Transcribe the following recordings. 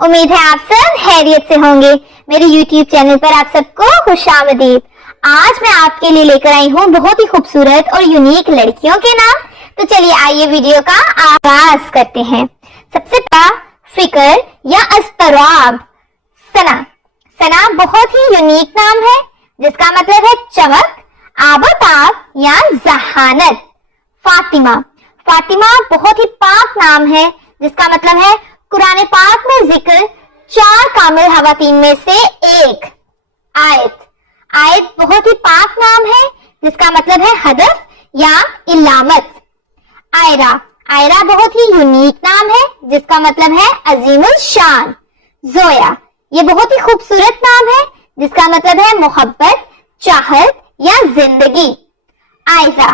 امید ہے آپ سب خیریت سے ہوں گے. میرے YouTube چینل پر آپ سب کو خوش آمدید. آج میں آپ کے لیے لے کر آئی ہوں بہت ہی خوبصورت اور یونیک لڑکیوں کے نام. تو چلیے آئیے ویڈیو کا آغاز کرتے ہیں. سب سے پہلا فکر یا اضطراب. ثنا. ثنا بہت ہی یونیک نام ہے جس کا مطلب ہے چمک، آب و تاب یا ذہانت. فاطمہ. فاطمہ بہت ہی پاک نام ہے جس کا مطلب ہے قرآن پاک میں ذکر 4 کامل خواتین میں سے ایک. آیت. آیت بہت ہی پاک نام ہے جس کا مطلب ہے ہدف یا علامت. آئرہ. آئرہ بہت ہی یونیک نام ہے جس کا مطلب ہے عظیم الشان. زویا. یہ بہت ہی خوبصورت نام ہے جس کا مطلب ہے محبت، چاہت یا زندگی. عائزہ.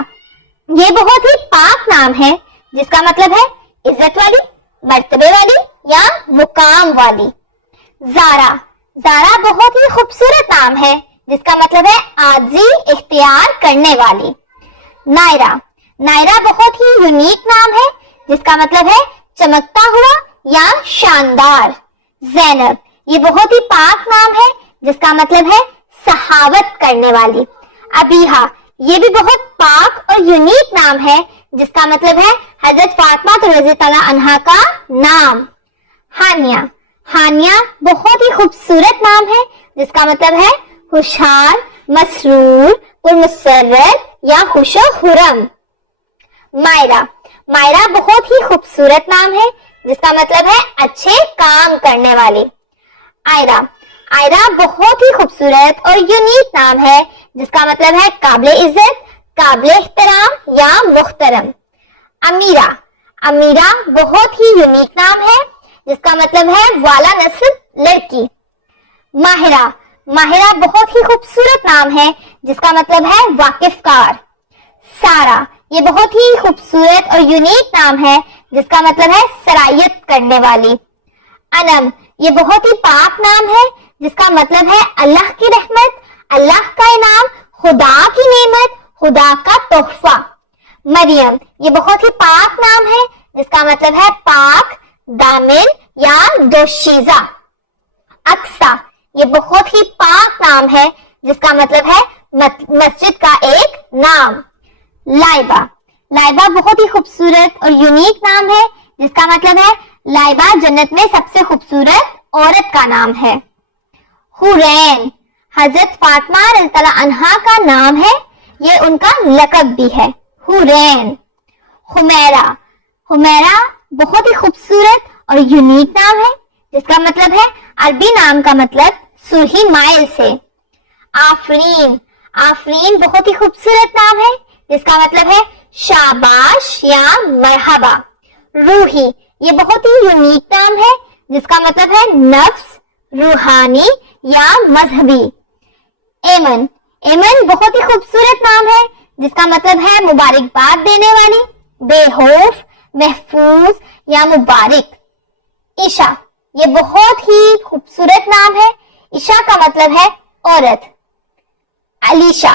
یہ بہت ہی پاک نام ہے جس کا مطلب ہے عزت والی، مرتبے والی یا مقام والی. زارا. زارا بہت ہی خوبصورت نام ہے جس کا مطلب ہے عاجزی اختیار کرنے والی. نائرہ. نائرہ بہت ہی یونیک نام ہے جس کا مطلب ہے چمکتا ہوا یا شاندار. زینب. یہ بہت ہی پاک نام ہے جس کا مطلب ہے سخاوت کرنے والی. ابیہا. یہ بھی بہت پاک اور یونیک نام ہے جس کا مطلب ہے حضرت فاطمہ رضی اللہ عنہا کا نام. ہانیہ. ہانیہ بہت ہی خوبصورت نام ہے جس کا مطلب ہے خوشحال، مسرور، پرمسرت یا خوش و خرم. مائرہ. مائرہ بہت ہی خوبصورت نام ہے جس کا مطلب ہے اچھے کام کرنے والی. آئرہ. آئرہ بہت ہی خوبصورت اور یونیک نام ہے جس کا مطلب ہے قابل عزت، قابل احترام یا محترم. امیرہ. امیرہ بہت ہی یونیک نام ہے جس کا مطلب ہے والا نسل لڑکی. ماہرہ. ماہرہ بہت ہی خوبصورت نام ہے جس کا مطلب ہے واقف کار. سارہ. یہ بہت ہی خوبصورت اور یونیک نام ہے جس کا مطلب ہے سرایت کرنے والی. انم. یہ بہت ہی پاک نام ہے جس کا مطلب ہے اللہ کی رحمت، اللہ کا انعام، خدا کی نعمت، خدا کا تحفہ. مریم. یہ بہت ہی پاک نام ہے جس کا مطلب ہے پاک، دامن یا دوشیزہ. اقصی. یہ بہت ہی پاک نام ہے جس کا مطلب ہے مسجد کا ایک نام. لائبہ. لائبہ بہت ہی خوبصورت اور یونیک نام ہے جس کا مطلب ہے لائبہ جنت میں سب سے خوبصورت عورت کا نام ہے. حورین. حضرت فاطمہ رضی اللہ عنہا کا نام ہے، یہ ان کا لقب بھی ہے. حورین. حمیرہ. حمیرہ بہت ہی خوبصورت اور یونیک نام ہے جس کا مطلب ہے عربی نام کا مطلب سرخی مائل سے. آفرین. آفرین بہت ہی خوبصورت نام ہے جس کا مطلب ہے شاباش یا مرحبا. روحی. یہ بہت ہی یونیک نام ہے جس کا مطلب ہے نفس، روحانی یا مذہبی. ایمن. ایمن بہت ہی خوبصورت نام ہے جس کا مطلب ہے مبارکباد دینے والی، بے خوف، محفوظ یا مبارک. عشا. یہ بہت ہی خوبصورت نام ہے. عشا کا مطلب ہے عورت. علیشا.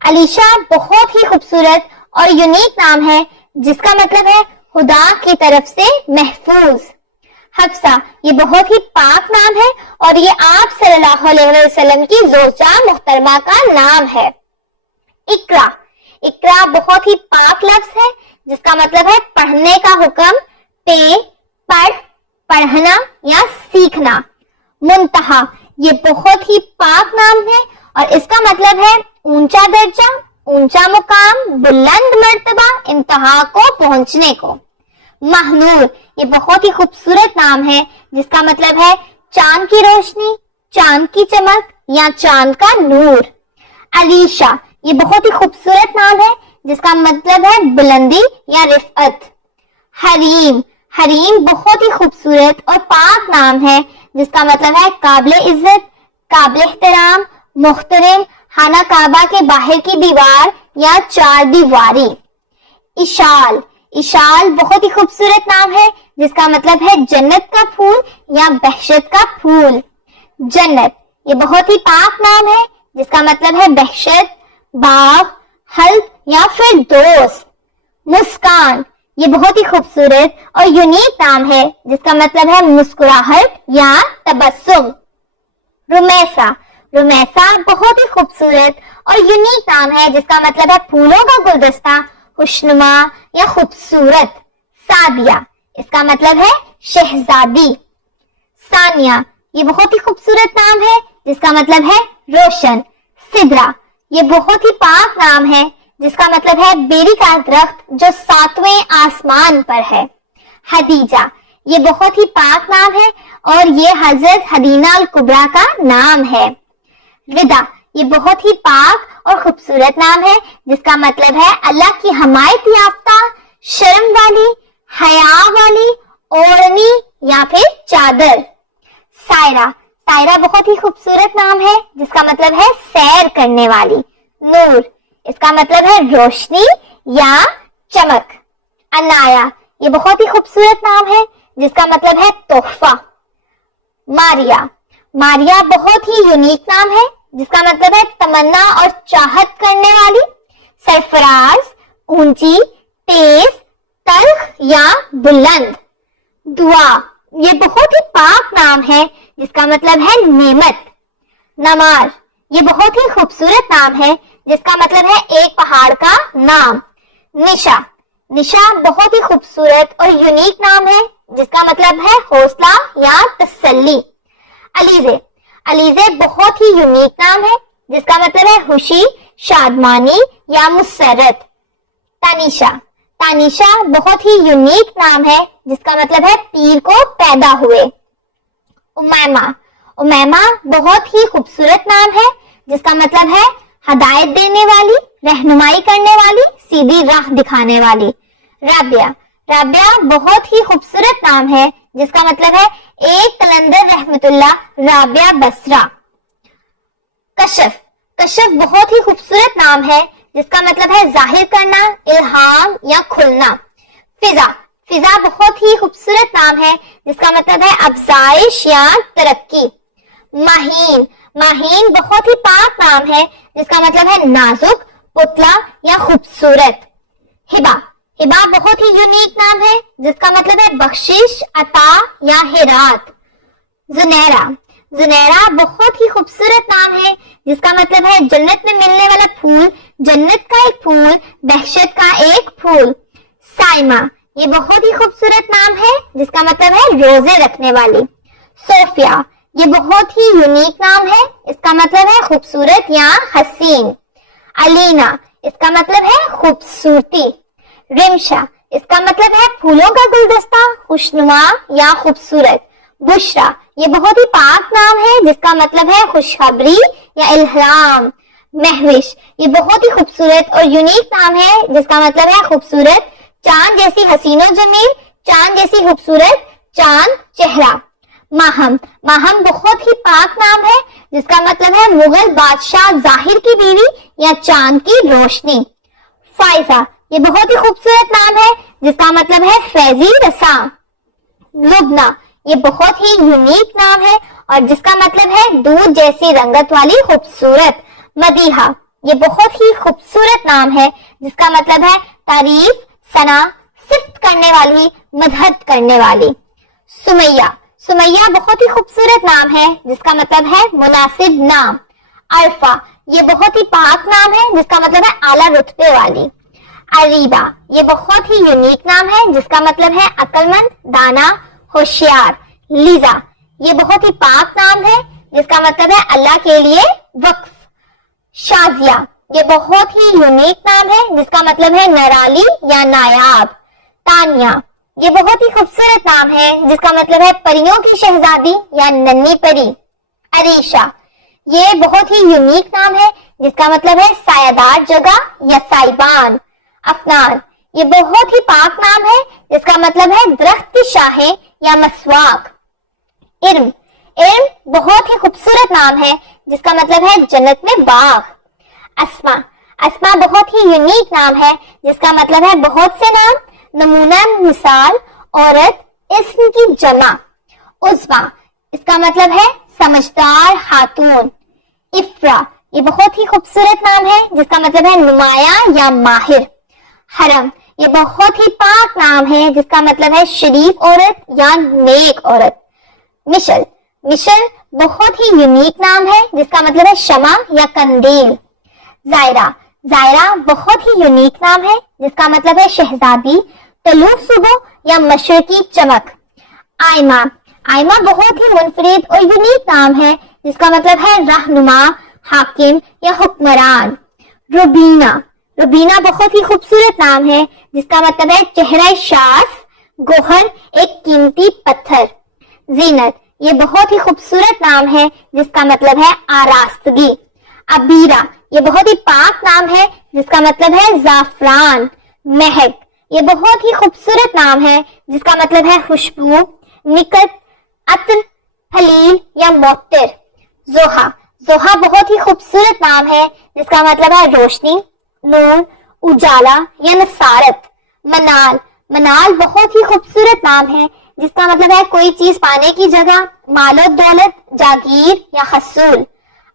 علیشا بہت ہی خوبصورت اور یونیک نام ہے جس کا مطلب ہے خدا کی طرف سے محفوظ. حفصہ. یہ بہت ہی پاک نام ہے اور یہ آپ صلی اللہ علیہ وسلم کی زوجہ محترمہ کا نام ہے. اقرا. اقرا بہت ہی پاک لفظ ہے جس کا مطلب ہے پڑھنے کا حکم، پڑھ، پڑھنا یا سیکھنا. منتہا. یہ بہت ہی پاک نام ہے اور اس کا مطلب ہے اونچا درجہ، اونچا مقام، بلند مرتبہ، انتہا کو پہنچنے کو. مہنور. یہ بہت ہی خوبصورت نام ہے جس کا مطلب ہے چاند کی روشنی، چاند کی چمک یا چاند کا نور. علیشا. یہ بہت ہی خوبصورت نام ہے جس کا مطلب ہے بلندی یا رفعت. حریم. حریم بہت ہی خوبصورت اور پاک نام ہے جس کا مطلب ہے قابل عزت، قابل احترام، محترم، خانہ کعبہ کے باہر کی دیوار یا 4 دیواری. اشال. اشال بہت ہی خوبصورت نام ہے جس کا مطلب ہے جنت کا پھول یا بہشت کا پھول. جنت. یہ بہت ہی پاک نام ہے جس کا مطلب ہے بہشت، باغ، حلق یا پھر دوست. مسکان. یہ بہت ہی خوبصورت اور یونیک نام ہے جس کا مطلب ہے مسکراہٹ یا تبسم. رمیسا. رمیسا بہت ہی خوبصورت اور یونیک نام ہے جس کا مطلب ہے پھولوں کا گلدستہ، خوشنما یا خوبصورت. سعدیہ. اس کا مطلب ہے شہزادی. ثانیہ. یہ بہت ہی خوبصورت نام ہے جس کا مطلب ہے روشن. سدرا. یہ بہت ہی پاک نام ہے جس کا مطلب ہے بیری کا درخت جو 7ویں آسمان پر ہے. حدیجہ. یہ بہت ہی پاک نام ہے اور یہ حضرت حدینہ الکبریٰ کا نام ہے. ردا. یہ بہت ہی پاک اور خوبصورت نام ہے جس کا مطلب ہے اللہ کی حمایت یافتہ، شرم والی، حیا والی، اوڑھنی یا پھر چادر. سائرہ. سائرہ بہت ہی خوبصورت نام ہے جس کا مطلب ہے سیر کرنے والی. نور. اس کا مطلب ہے روشنی یا چمک. عنایا. یہ بہت ہی خوبصورت نام ہے جس کا مطلب ہے تحفہ. ماریا. ماریا بہت ہی یونیک نام ہے جس کا مطلب ہے تمنا اور چاہت کرنے والی. سرفراز. اونچی، تیز، تلخ یا بلند. دعا. یہ بہت ہی پاک نام ہے جس کا مطلب ہے نعمت. نمار. یہ بہت ہی خوبصورت نام ہے جس کا مطلب ہے ایک پہاڑ کا نام. نشا. نشا بہت ہی خوبصورت اور یونیک نام ہے جس کا مطلب ہے حوصلہ یا تسلی. علیزے. علیزے بہت ہی یونیک نام ہے جس کا مطلب ہے خوشی، شادمانی یا مسرت. تانیشا. تانیشا بہت ہی یونیک نام ہے جس کا مطلب ہے پیر کو پیدا ہوئے. امیمہ. امیمہ بہت ہی خوبصورت نام ہے جس کا مطلب ہے ہدایت دینے والی، رہنمائی کرنے والی، سیدھی راہ دکھانے والی. رابعہ. رابعہ بہت ہی خوبصورت نام ہے جس کا مطلب ہے ایک قلندر رحمت اللہ رابعہ بصرہ. کشف. کشف بہت ہی خوبصورت نام ہے جس کا مطلب ہے ظاہر کرنا، الہام یا کھلنا. فضا. فضا بہت ہی خوبصورت نام ہے جس کا مطلب ہے افزائش یا ترقی. ماہین. ماہین بہت ہی پاک نام ہے جس کا مطلب ہے نازک، پتلا یا خوبصورت. ہبا. ہبا بہت ہی یونیک نام ہے جس کا مطلب ہے بخشش، عطا یا ہیرات. زنیرہ. زنیرہ بہت ہی خوبصورت نام ہے جس کا مطلب ہے جنت میں ملنے والا پھول، جنت کا ایک پھول، بہشت کا ایک پھول. سائمہ. یہ بہت ہی خوبصورت نام ہے جس کا مطلب ہے روزے رکھنے والی. صوفیہ. یہ بہت ہی یونیک نام ہے، اس کا مطلب ہے خوبصورت یا حسین. علینا. اس کا مطلب ہے خوبصورتی. رمشا. اس کا مطلب ہے پھولوں کا گلدستہ، خوشنما یا خوبصورت. بشرا. یہ بہت ہی پاک نام ہے جس کا مطلب ہے خوشخبری یا الہام. مہوش. یہ بہت ہی خوبصورت اور یونیک نام ہے جس کا مطلب ہے خوبصورت، چاند جیسی حسین و جمیل، چاند جیسی خوبصورت، چاند چہرہ. ماہم. ماہم بہت ہی پاک نام ہے جس کا مطلب ہے مغل بادشاہ ظاہر کی بیوی یا چاند کی روشنی. فائزہ. یہ بہت ہی خوبصورت نام ہے جس کا مطلب ہے فیضی رساں. لبنہ. یہ بہت ہی یونیک نام ہے اور جس کا مطلب ہے دودھ جیسی رنگت والی خوبصورت. مدیحہ. یہ بہت ہی خوبصورت نام ہے جس کا مطلب ہے تعریف، ثنا، صفت کرنے والی، مدحت کرنے والی. سمیہ. سمیہ بہت ہی خوبصورت نام ہے جس کا مطلب ہے مناسب نام. عرفہ. یہ بہت ہی پاک نام ہے جس کا مطلب ہے اعلیٰ رتبے والی. عریبہ. یہ بہت ہی یونیک نام ہے جس کا مطلب ہے عقل مند، دانا، ہوشیار. لیزا. یہ بہت ہی پاک نام ہے جس کا مطلب ہے اللہ کے لیے وقف. شازیہ. یہ بہت ہی یونیک نام ہے جس کا مطلب ہے نرالی یا نایاب. تانیہ. یہ بہت ہی خوبصورت نام ہے جس کا مطلب ہے پریوں کی شہزادی یا ننھی پری. عریشہ. یہ بہت ہی یونیک نام ہے جس کا مطلب ہے سایہ دار جگہ یا سائبان. افنان. یہ بہت ہی پاک نام ہے جس کا مطلب ہے درخت کی شاخیں یا مسواک. علم. علم بہت ہی خوبصورت نام ہے جس کا مطلب ہے جنت میں باغ. اسما. اسما بہت ہی یونیک نام ہے جس کا مطلب ہے بہت سے نام، نمونہ، مثال، عورت، اسم کی جمع. عظما. اس کا مطلب ہے سمجھدار خاتون. افرا. یہ بہت ہی خوبصورت نام ہے جس کا مطلب ہے نمایاں یا ماہر. حرم. یہ بہت ہی پاک نام ہے جس کا مطلب ہے شریف عورت یا نیک عورت. مشل مشل بہت ہی یونیک نام ہے جس کا مطلب ہے شمع یا قندیل. زائرہ زائرہ بہت ہی یونیک نام ہے جس کا مطلب ہے شہزادی، طلوع صبح یا مشرقی چمک. آئمہ آئمہ بہت ہی منفرد اور یونیک نام ہے جس کا مطلب ہے رہنما، حاکم یا حکمران. روبینہ روبینہ بہت ہی خوبصورت نام ہے جس کا مطلب ہے چہرہ شاذ، گوہر، ایک قیمتی پتھر. زینت یہ بہت ہی خوبصورت نام ہے جس کا مطلب ہے آراستگی. عبیرہ یہ بہت ہی پاک نام ہے جس کا مطلب ہے زعفران. مہک یہ بہت ہی خوبصورت نام ہے جس کا مطلب ہے خوشبو، نکت، عطر، خلیل یا معطر. زوحا زوحا بہت ہی خوبصورت نام ہے جس کا مطلب ہے روشنی، نور، اجالا یا نصارت. منال منال بہت ہی خوبصورت نام ہے جس کا مطلب ہے کوئی چیز پانے کی جگہ، مال و دولت، جاگیر یا حصول.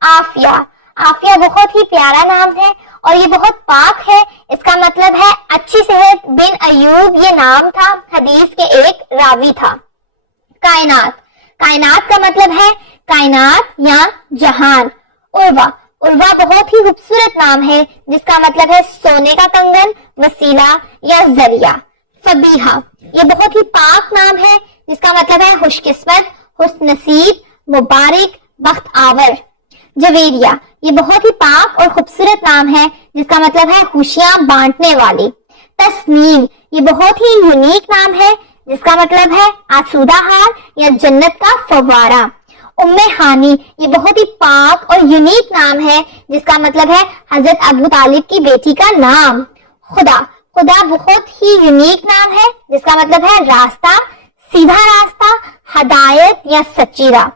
عافیہ عافیہ بہت ہی پیارا نام ہے اور یہ بہت پاک ہے. اس کا مطلب ہے اچھی صحت. بن ایوب یہ نام تھا، حدیث کے ایک راوی تھا. کائنات کائنات کا مطلب ہے کائنات یا جہان. عروا عروا بہت ہی خوبصورت نام ہے جس کا مطلب ہے سونے کا کنگن، وسیلہ یا ذریعہ. فبیہہ یہ بہت ہی پاک نام ہے جس کا مطلب ہے خوش قسمت، خوش نصیب، مبارک، بخت آور. جویریہ یہ بہت ہی پاک اور خوبصورت نام ہے جس کا مطلب ہے خوشیاں بانٹنے والی. تسنیم یہ بہت ہی یونیک نام ہے جس کا مطلب ہے آسودہ حال یا جنت کا فوارہ. ام ہانی یہ بہت ہی پاک اور یونیک نام ہے جس کا مطلب ہے حضرت ابو طالب کی بیٹی کا نام. خدا خدا بہت ہی یونیک نام ہے جس کا مطلب ہے راستہ، سیدھا راستہ، ہدایت یا سچی راہ.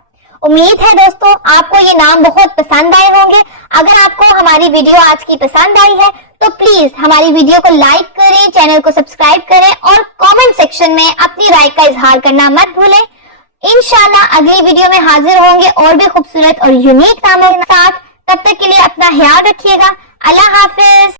امید ہے دوستوں آپ کو یہ نام بہت پسند آئے ہوں گے. اگر آپ کو ہماری ویڈیو آج کی پسند آئی ہے تو پلیز ہماری ویڈیو کو لائک کریں، چینل کو سبسکرائب کریں اور کامنٹ سیکشن میں اپنی رائے کا اظہار کرنا مت بھولیں. انشاءاللہ اگلی ویڈیو میں حاضر ہوں گے اور بھی خوبصورت اور یونیک ناموں کے ساتھ. تب تک کے لیے اپنا خیال رکھیے گا. اللہ حافظ.